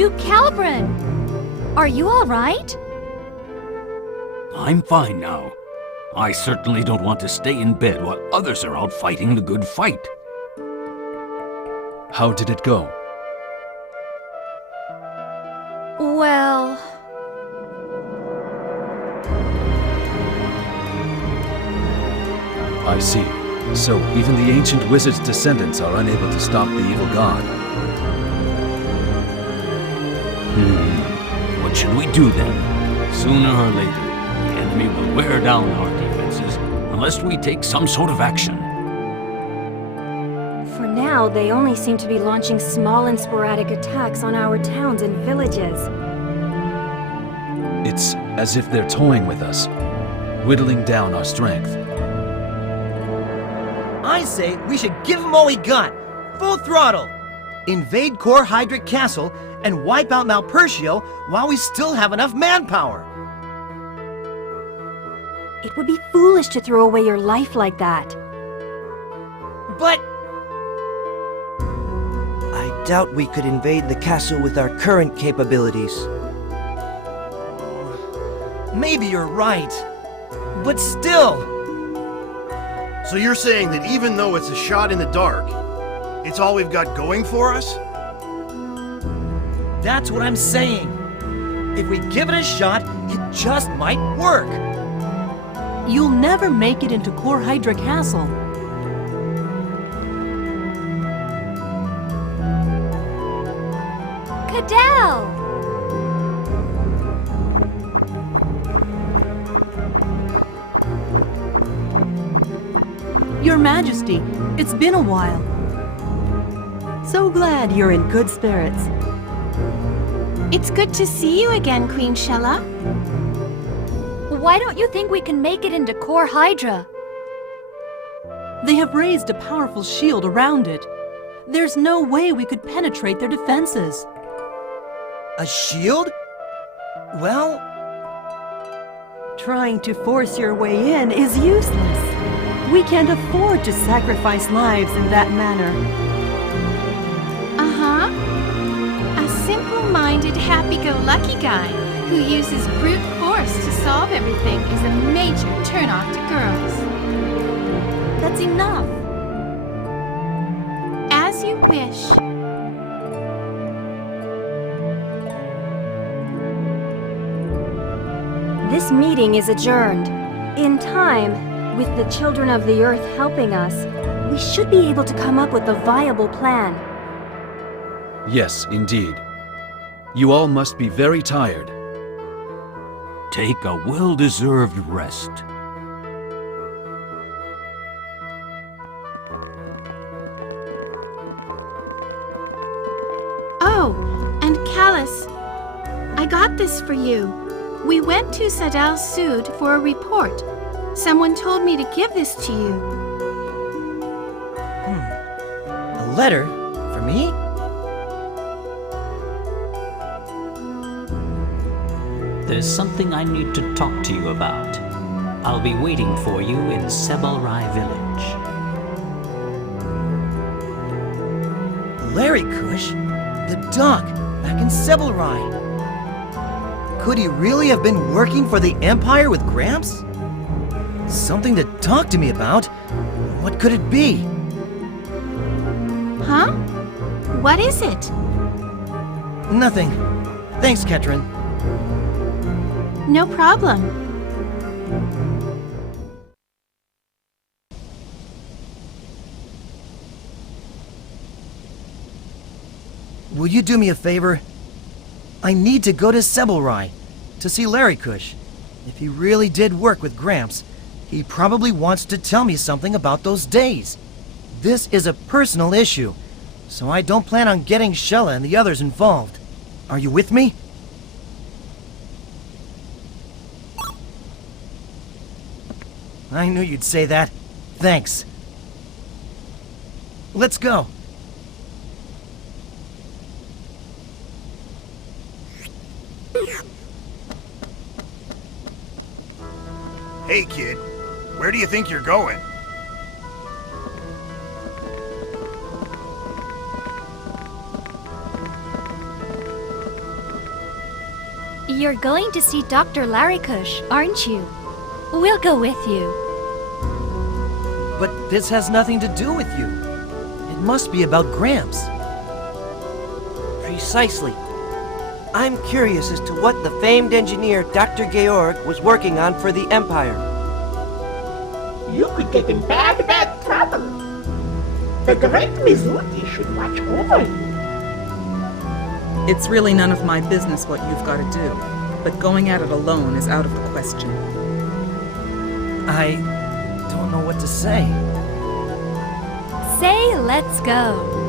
Duke Calibran! Are you all right? I'm fine now. I certainly don't want to stay in bed while others are out fighting the good fight. How did it go? Well... I see. So, even the ancient wizard's descendants are unable to stop the evil god. What should we do then? Sooner or later, the enemy will wear down our defenses, unless we take some sort of action. For now, they only seem to be launching small and sporadic attacks on our towns and villages. It's as if they're toying with us, whittling down our strength. I say we should give them all we got. Full throttle. Invade Core Hydric Castle and wipe out Malpertio while we still have enough manpower. It would be foolish to throw away your life like that. But I doubt we could invade the castle with our current capabilities. maybe you're right. But still. So you're saying that even though it's a shot in the dark, it's all we've got going for us? That's what I'm saying. If we give it a shot, it just might work. You'll never make it into Core Hydra Castle. Cadell! Your Majesty, it's been a while. So glad you're in good spirits. It's good to see you again, Queen Shella. Why don't you think we can make it into Core Hydra? They have raised a powerful shield around it. There's no way we could penetrate their defenses. A shield? Well... Trying to force your way in is useless. We can't afford to sacrifice lives in that manner. Uh-huh. A simple-minded, happy-go-lucky guy who uses brute force to solve everything is a major turn-off to girls. That's enough. As you wish. This meeting is adjourned. In time, with the children of the Earth helping us, we should be able to come up with a viable plan. Yes, indeed. You all must be very tired. Take a well-deserved rest. Oh, and Callus, I got this for you. We went to Sadal Sud for a report. Someone told me to give this to you. A letter? For me? There's something I need to talk to you about. I'll be waiting for you in Sebalrai village. Larikush? The doc, back in Sebalrai. Could he really have been working for the Empire with Gramps? Something to talk to me about? What could it be? Huh? What is it? Nothing. Thanks, Ketrin. No problem. Will you do me a favor? I need to go to Sebalrai to see Larikush. If he really did work with Gramps, he probably wants to tell me something about those days. This is a personal issue, so I don't plan on getting Shella and the others involved. Are you with me? I knew you'd say that. Thanks. Let's go. Hey, kid. Where do you think you're going? You're going to see Dr. Larikush, aren't you? We'll go with you. But this has nothing to do with you. It must be about Gramps. Precisely. I'm curious as to what the famed engineer Dr. Georg was working on for the Empire. You could get in bad, bad trouble. The great Mizuti should watch over you. It's really none of my business what you've got to do, but going at it alone is out of the question. don't know what to say. Say let's go.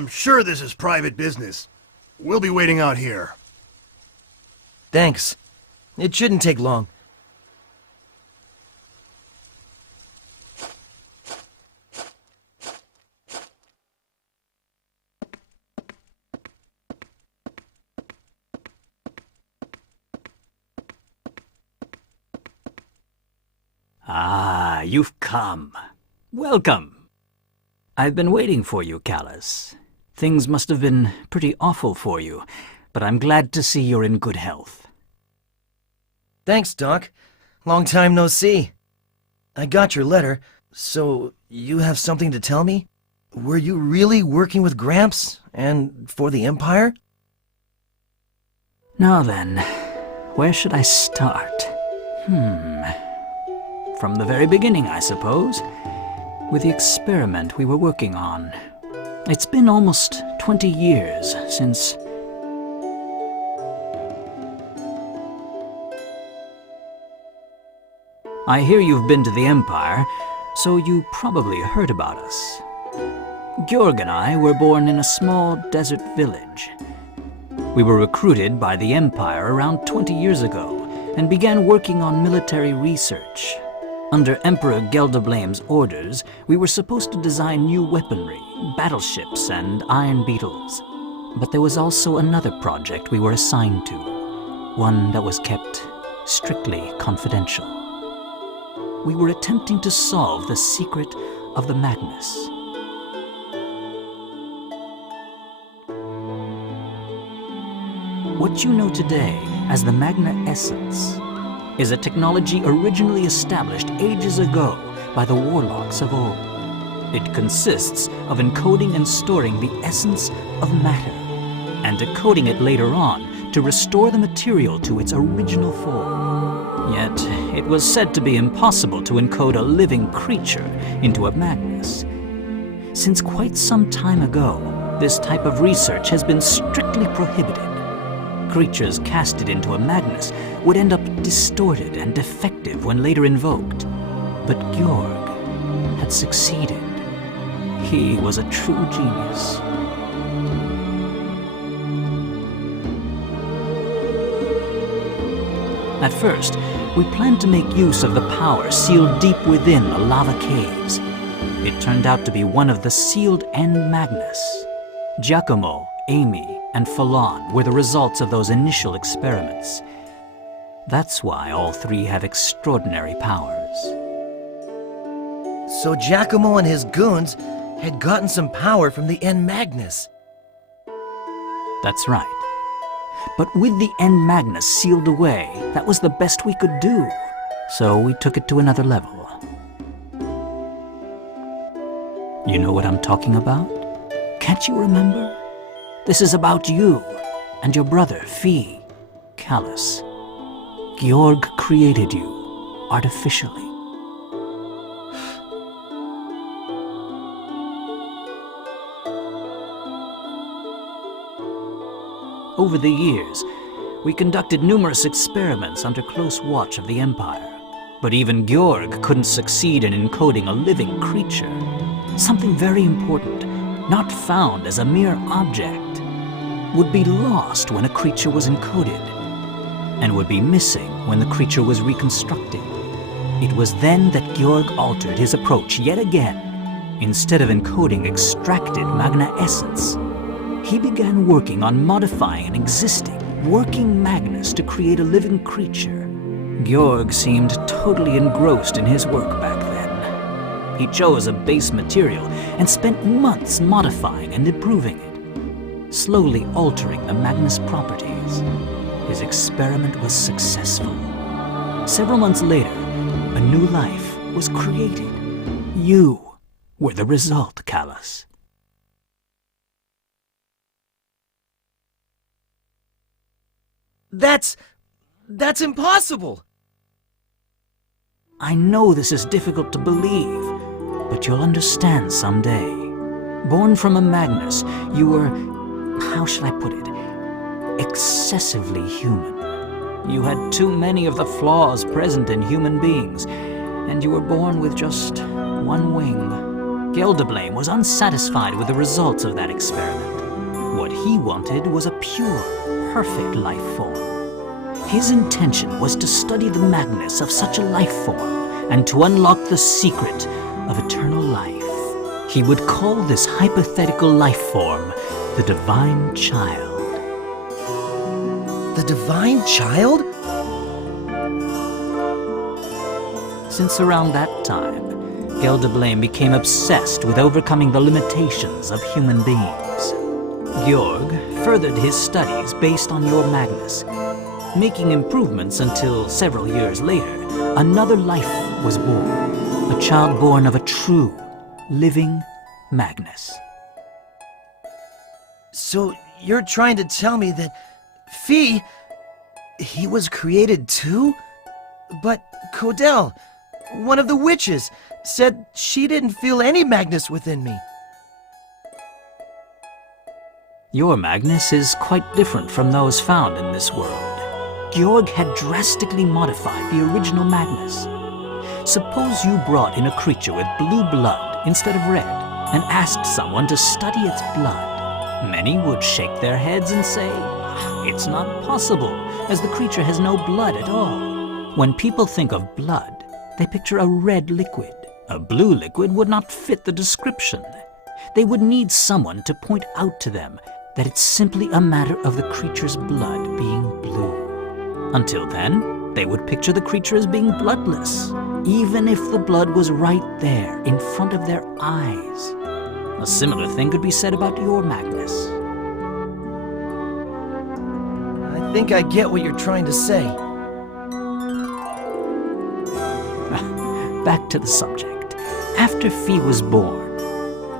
I'm sure this is private business. We'll be waiting out here. Thanks. It shouldn't take long. Ah, you've come. Welcome. I've been waiting for you, Callus. Things must have been pretty awful for you, but I'm glad to see you're in good health. Thanks, Doc. Long time no see. I got your letter, so you have something to tell me? Were you really working with Gramps and for the Empire? Now then, where should I start? From the very beginning, I suppose, with the experiment we were working on. It's been almost 20 years since... I hear you've been to the Empire, so you probably heard about us. Georg and I were born in a small desert village. We were recruited by the Empire around 20 years ago and began working on military research. Under Emperor Geldablame's orders, we were supposed to design new weaponry, battleships, and iron beetles. But there was also another project we were assigned to, one that was kept strictly confidential. We were attempting to solve the secret of the Magnus. What you know today as the Magna Essence is a technology originally established ages ago by the warlocks of old. It consists of encoding and storing the essence of matter, and decoding it later on to restore the material to its original form. Yet, it was said to be impossible to encode a living creature into a Magnus. Since quite some time ago, this type of research has been strictly prohibited. Creatures casted into a Magnus would end up distorted and defective when later invoked. But Georg had succeeded. He was a true genius. At first, we planned to make use of the power sealed deep within the lava caves. It turned out to be one of the sealed End Magnus. Giacomo, Amy, and Falon were the results of those initial experiments. That's why all three have extraordinary powers. So Giacomo and his goons had gotten some power from the End Magnus. That's right. But with the End Magnus sealed away, that was the best we could do. So we took it to another level. You know what I'm talking about? Can't you remember? This is about you and your brother, Fee, Callus. Georg created you artificially. Over the years, we conducted numerous experiments under close watch of the Empire. But even Georg couldn't succeed in encoding a living creature. Something very important, not found as a mere object, would be lost when a creature was encoded, and would be missing when the creature was reconstructed. It was then that Georg altered his approach yet again. Instead of encoding extracted Magna Essence, he began working on modifying an existing, working Magnus to create a living creature. Georg seemed totally engrossed in his work back then. He chose a base material and spent months modifying and improving it, slowly altering the Magnus properties. his experiment was successful. Several months later, a new life was created. You were the result, Callus. That's impossible! I know this is difficult to believe, but you'll understand someday. Born from a Magnus, you were, how shall I put it, excessively human. You had too many of the flaws present in human beings, and you were born with just one wing. Gelderblame was unsatisfied with the results of that experiment. What he wanted was a pure, perfect life form. His intention was to study the madness of such a life form and to unlock the secret of eternal life. He would call this hypothetical life form the Divine Child. The Divine Child? Since around that time, Gelderblame became obsessed with overcoming the limitations of human beings. Georg furthered his studies based on your Magnus, making improvements until several years later, another life was born, a child born of a true, living Magnus. So you're trying to tell me that Fee, he was created too? But Codell, one of the witches, said she didn't feel any Magnus within me. Your Magnus is quite different from those found in this world. Georg had drastically modified the original Magnus. Suppose you brought in a creature with blue blood instead of red and asked someone to study its blood. Many would shake their heads and say, "It's not possible, as the creature has no blood at all." When people think of blood, they picture a red liquid. A blue liquid would not fit the description. They would need someone to point out to them that it's simply a matter of the creature's blood being blue. Until then, they would picture the creature as being bloodless, even if the blood was right there in front of their eyes. A similar thing could be said about your Magnus. I think I get what you're trying to say. Back to the subject. After Fee was born,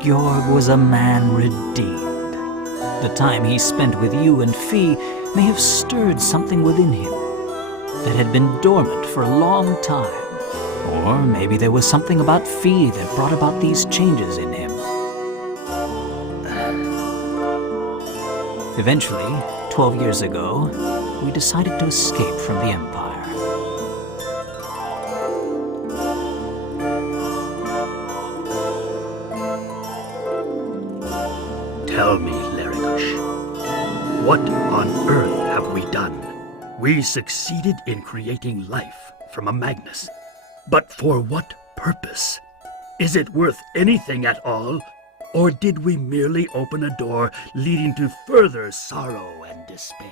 Georg was a man redeemed. The time he spent with you and Fee may have stirred something within him that had been dormant for a long time. Or maybe there was something about Fee that brought about these changes in him. Eventually, 12 years ago, we decided to escape from the Empire. Tell me, Larikush, what on earth have we done? We succeeded in creating life from a Magnus. But for what purpose? Is it worth anything at all? Or did we merely open a door leading to further sorrow and despair?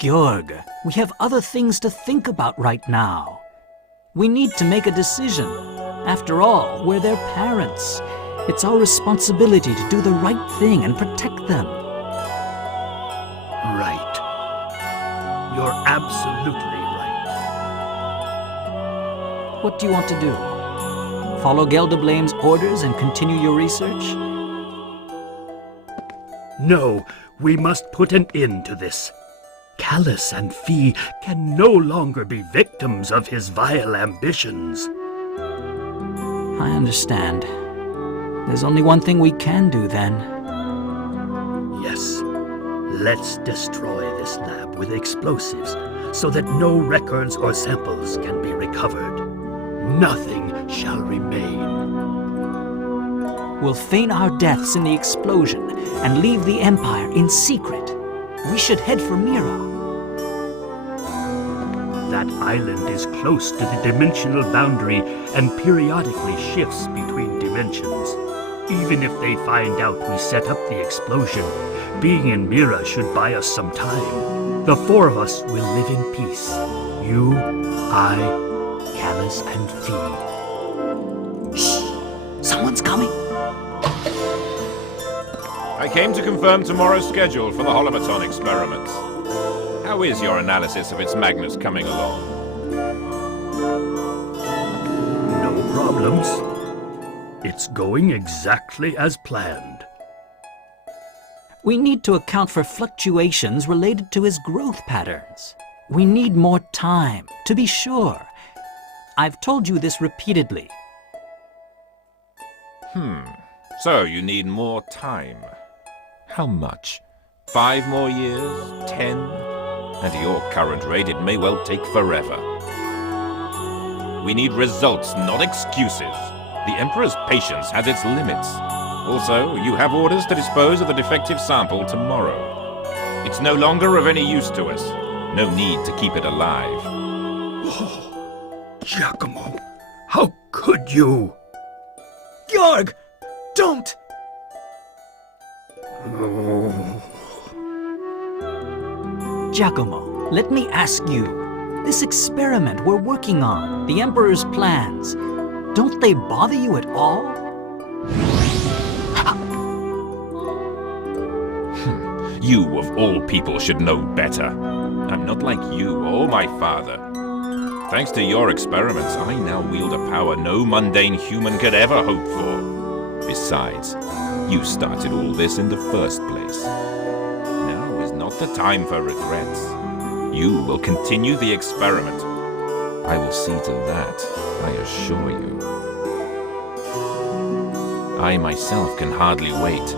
Georg, we have other things to think about right now. We need to make a decision. After all, we're their parents. It's our responsibility to do the right thing and protect them. Right. You're absolutely right. What do you want to do? Follow Gelderblame's orders and continue your research? No, we must put an end to this. Callus and Fee can no longer be victims of his vile ambitions. I understand. There's only one thing we can do then. Yes. Let's destroy this lab with explosives so that no records or samples can be recovered. Nothing shall remain. We'll feign our deaths in the explosion and leave the Empire in secret. We should head for Mira. That island is close to the dimensional boundary and periodically shifts between dimensions. Even if they find out we set up the explosion, being in Mira should buy us some time. The four of us will live in peace. You, I, Callus, and Fee. Shh! Someone's coming! I came to confirm tomorrow's schedule for the holomaton experiments. How is your analysis of its Magnus coming along? No problems. It's going exactly as planned. We need to account for fluctuations related to his growth patterns. We need more time, to be sure. I've told you this repeatedly. So you need more time. How much? 5 more years? 10? At your current rate, it may well take forever. We need results, not excuses. The Emperor's patience has its limits. Also, you have orders to dispose of the defective sample tomorrow. It's no longer of any use to us. No need to keep it alive. Oh, Giacomo, how could you? Georg! Don't! Giacomo, let me ask you. This experiment we're working on, the Emperor's plans, don't they bother you at all? You, of all people, should know better. I'm not like you or my father. Thanks to your experiments, I now wield a power no mundane human could ever hope for. Besides, you started all this in the first place. Now is not the time for regrets. You will continue the experiment. I will see to that, I assure you. I myself can hardly wait.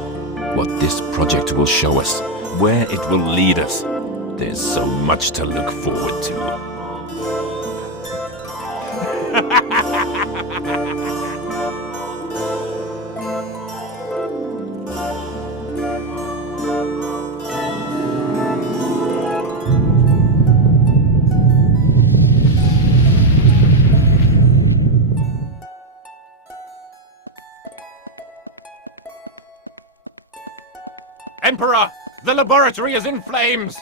What this project will show us, where it will lead us. There's so much to look forward to. Emperor! The laboratory is in flames!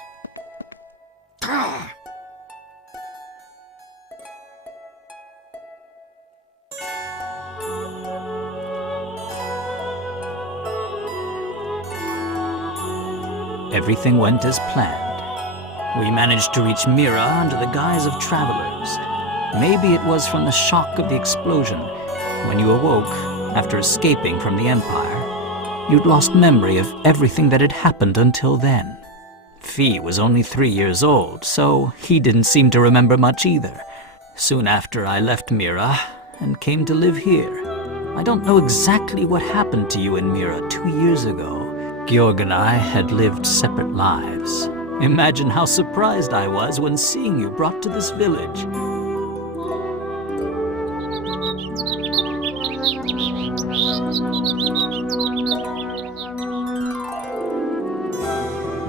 Everything went as planned. We managed to reach Mira under the guise of travelers. Maybe it was from the shock of the explosion. When you awoke, after escaping from the Empire, you'd lost memory of everything that had happened until then. Fi was only 3 years old, so he didn't seem to remember much either. Soon after I left Mira and came to live here. I don't know exactly what happened to you in Mira 2 years ago. Georg and I had lived separate lives. Imagine how surprised I was when seeing you brought to this village.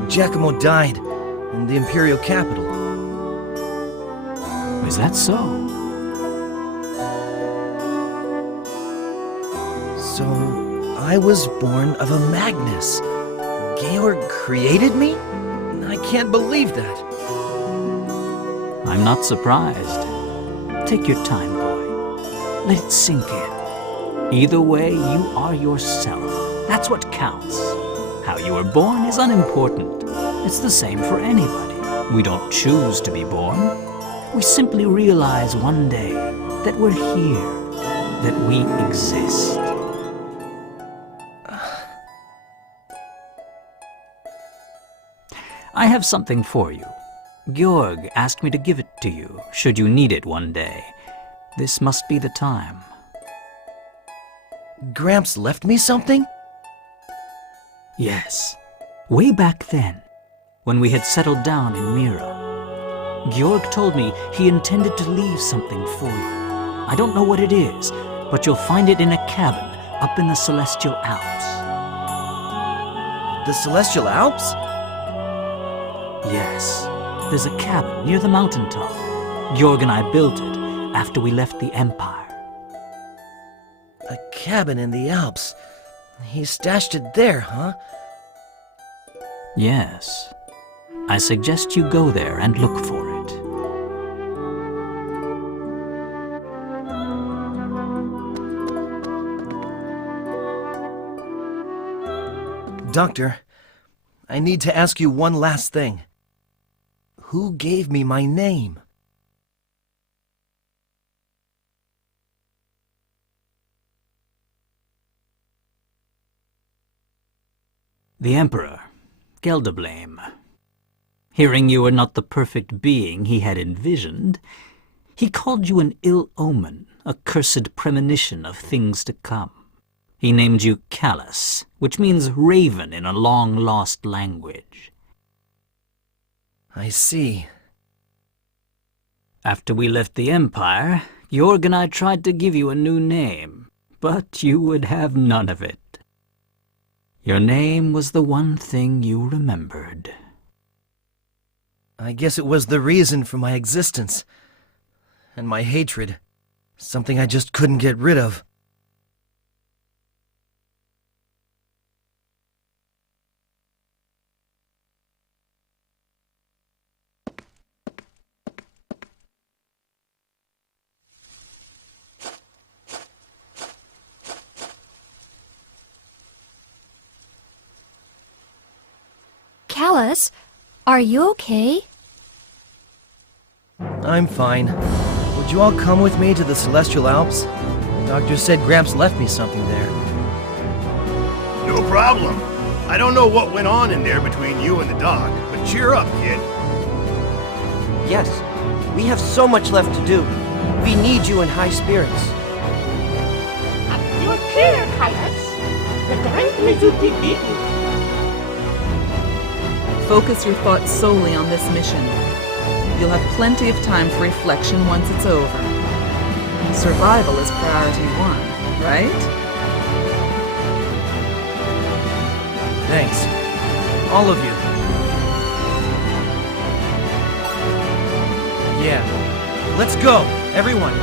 Giacomo died in the Imperial capital. Is that so? So, I was born of a Magnus. Georg created me? I can't believe that. I'm not surprised. Take your time, boy. Let it sink in. Either way, you are yourself. That's what counts. How you were born is unimportant. It's the same for anybody. We don't choose to be born. We simply realize one day that we're here, that we exist. I have something for you. Georg asked me to give it to you, should you need it one day. This must be the time. Gramps left me something? Yes. Way back then, when we had settled down in Mira. Georg told me he intended to leave something for you. I don't know what it is, but you'll find it in a cabin up in the Celestial Alps. The Celestial Alps? Yes. There's a cabin near the mountaintop. Georg and I built it after we left the Empire. A cabin in the Alps. He stashed it there, huh? Yes. I suggest you go there and look for it. Doctor, I need to ask you one last thing. Who gave me my name? The Emperor, Gelderblame. Hearing you were not the perfect being he had envisioned, he called you an ill omen, a cursed premonition of things to come. He named you Callus, which means raven in a long-lost language. I see. After we left the Empire, Georg and I tried to give you a new name, but you would have none of it. Your name was the one thing you remembered. I guess it was the reason for my existence. And my hatred. Something I just couldn't get rid of. Callus, are you okay? I'm fine. Would you all come with me to the Celestial Alps? The doctor said Gramps left me something there. No problem. I don't know what went on in there between you and the doc, but cheer up, kid. Yes, we have so much left to do. We need you in high spirits. At your chair, Kaitos. The great Mizuti being. Focus your thoughts solely on this mission. You'll have plenty of time for reflection once it's over. Survival is priority 1, right? Thanks. All of you. Yeah. Let's go, everyone.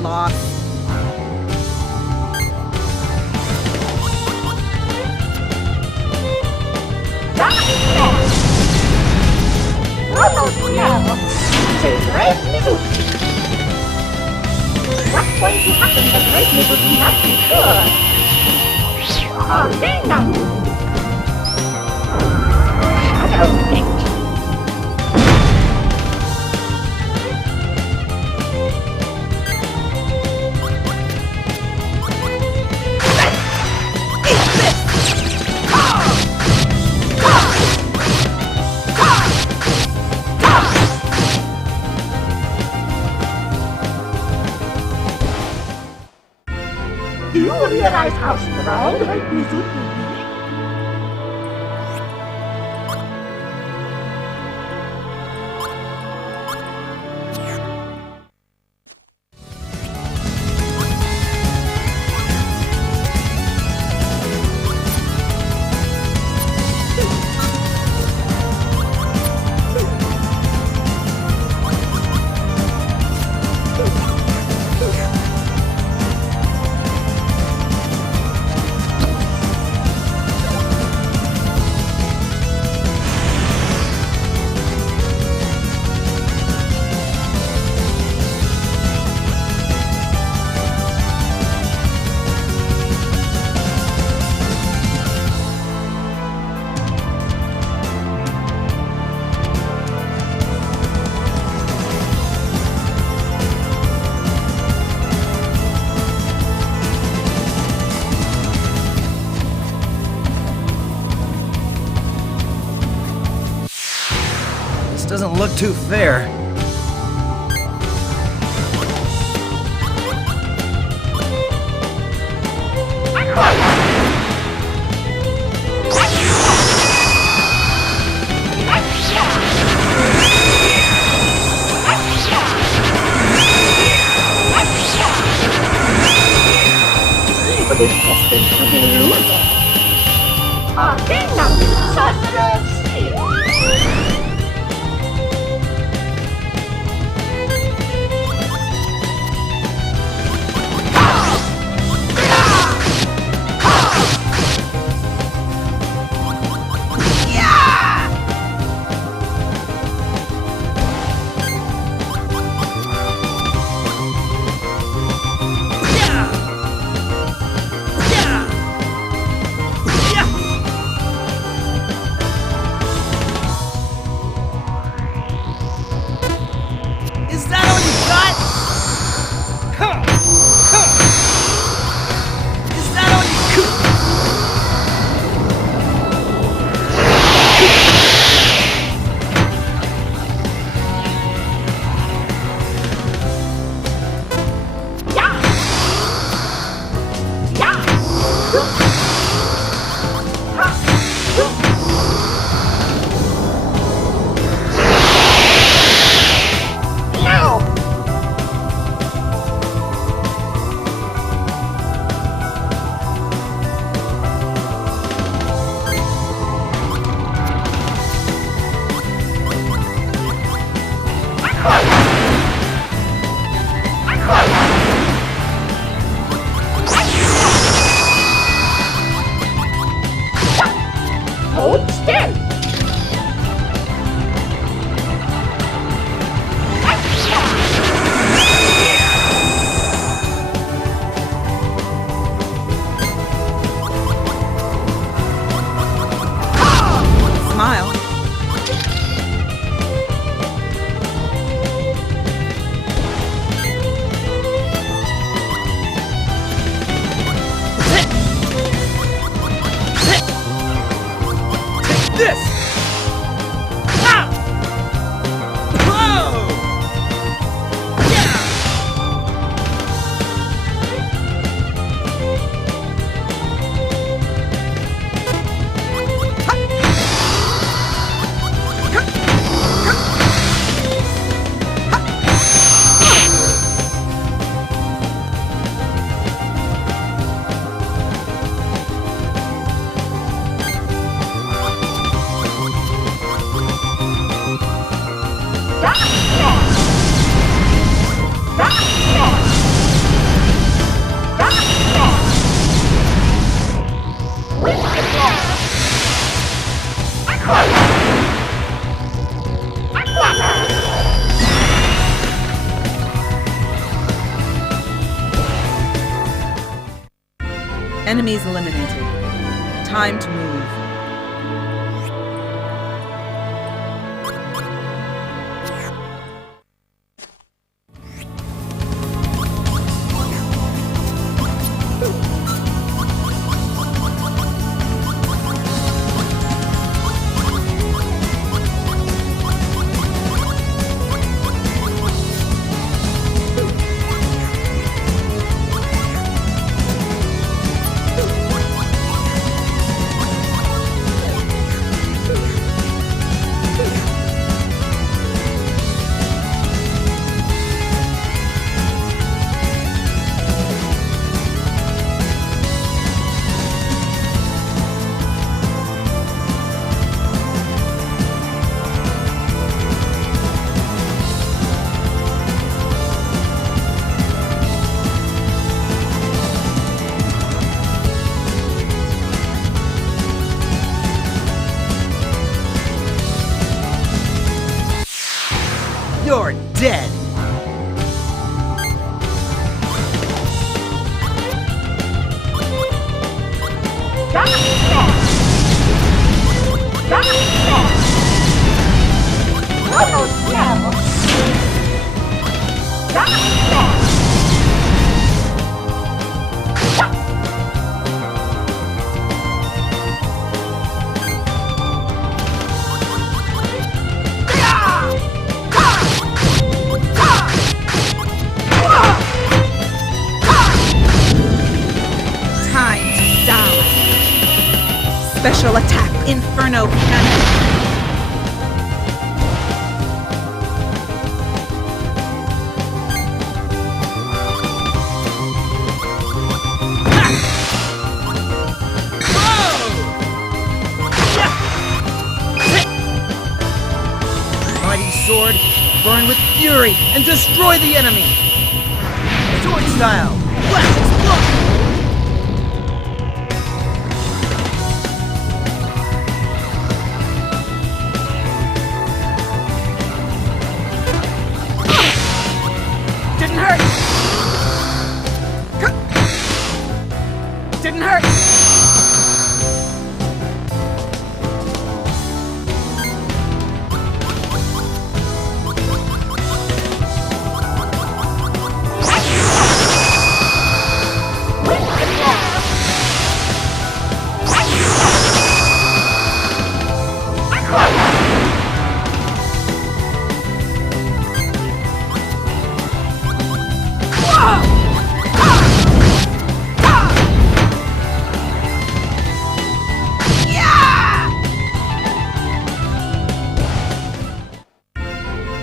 Lost. Almost now. Say great Mizuki. What's going to happen to great Mizuki not be sure? Oh, they know. Shadow Gate. Do you realize how strong great Mizuki is? doesn't look too fair. This destined to be losing. Arena Success! Hold still! Smile. This! Ah! Whoa! Enemies eliminated. Time to move. You're dead! Special attack, Inferno Cannon! Mighty sword, burn with fury and destroy the enemy! Sword style! Let's explode! Didn't hurt! Didn't hurt!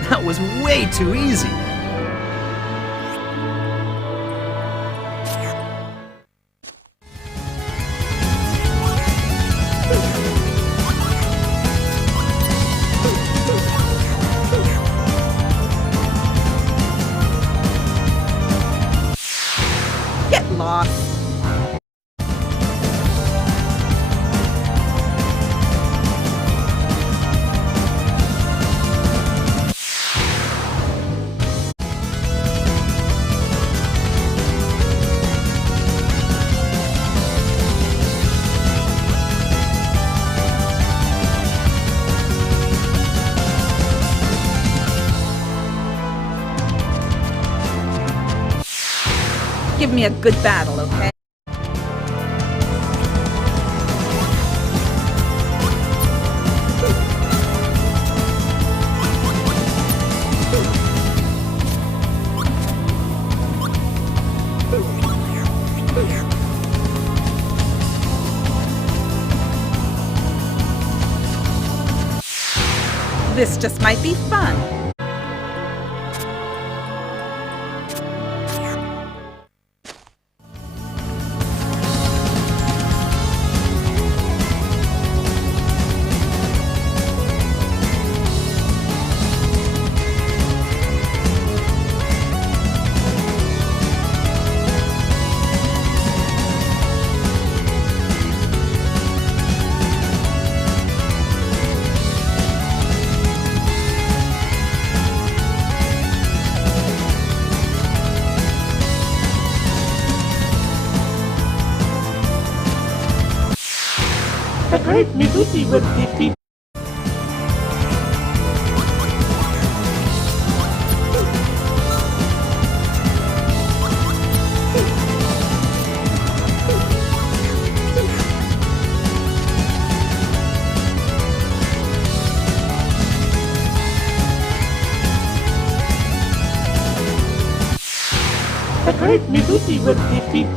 That was way too easy. Get lost! Give me a good battle, okay? This just might be fun. The great Mizuti will defeat. The great Mizuti will defeat.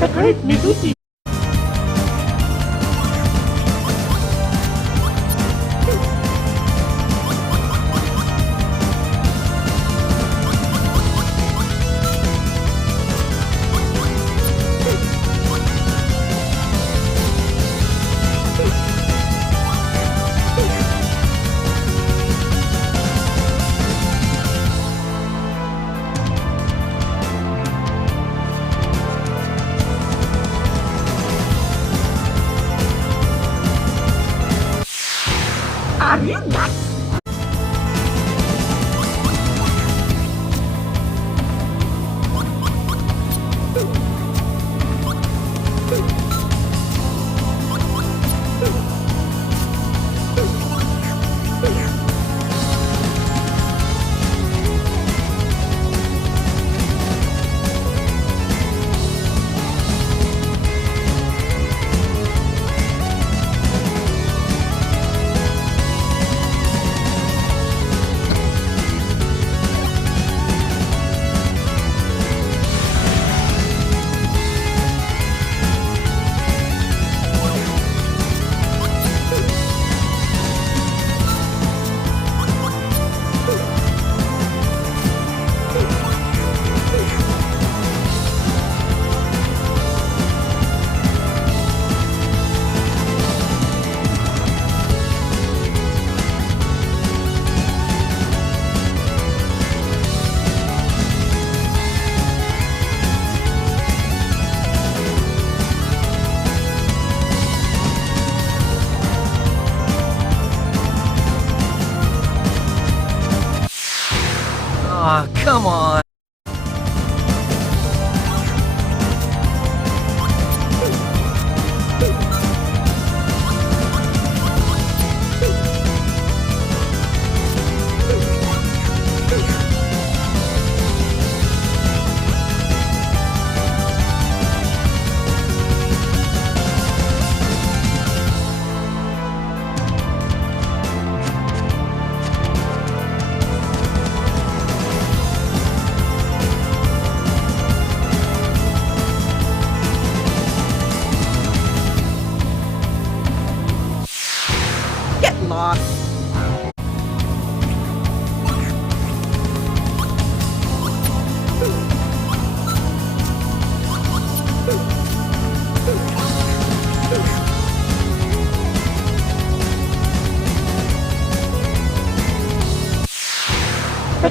The great Mizuti.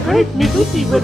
great Mizuti will...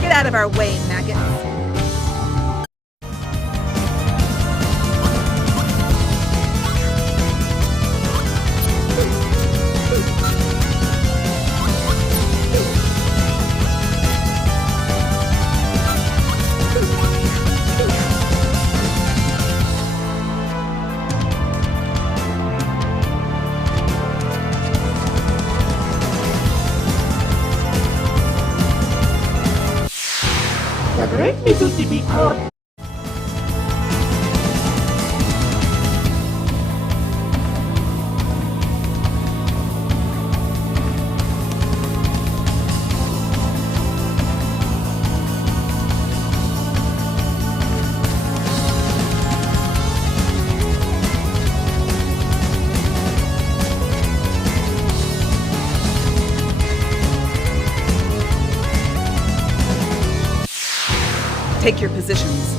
Get out of our way, maggots. The great Mizuti be caught. Take your positions.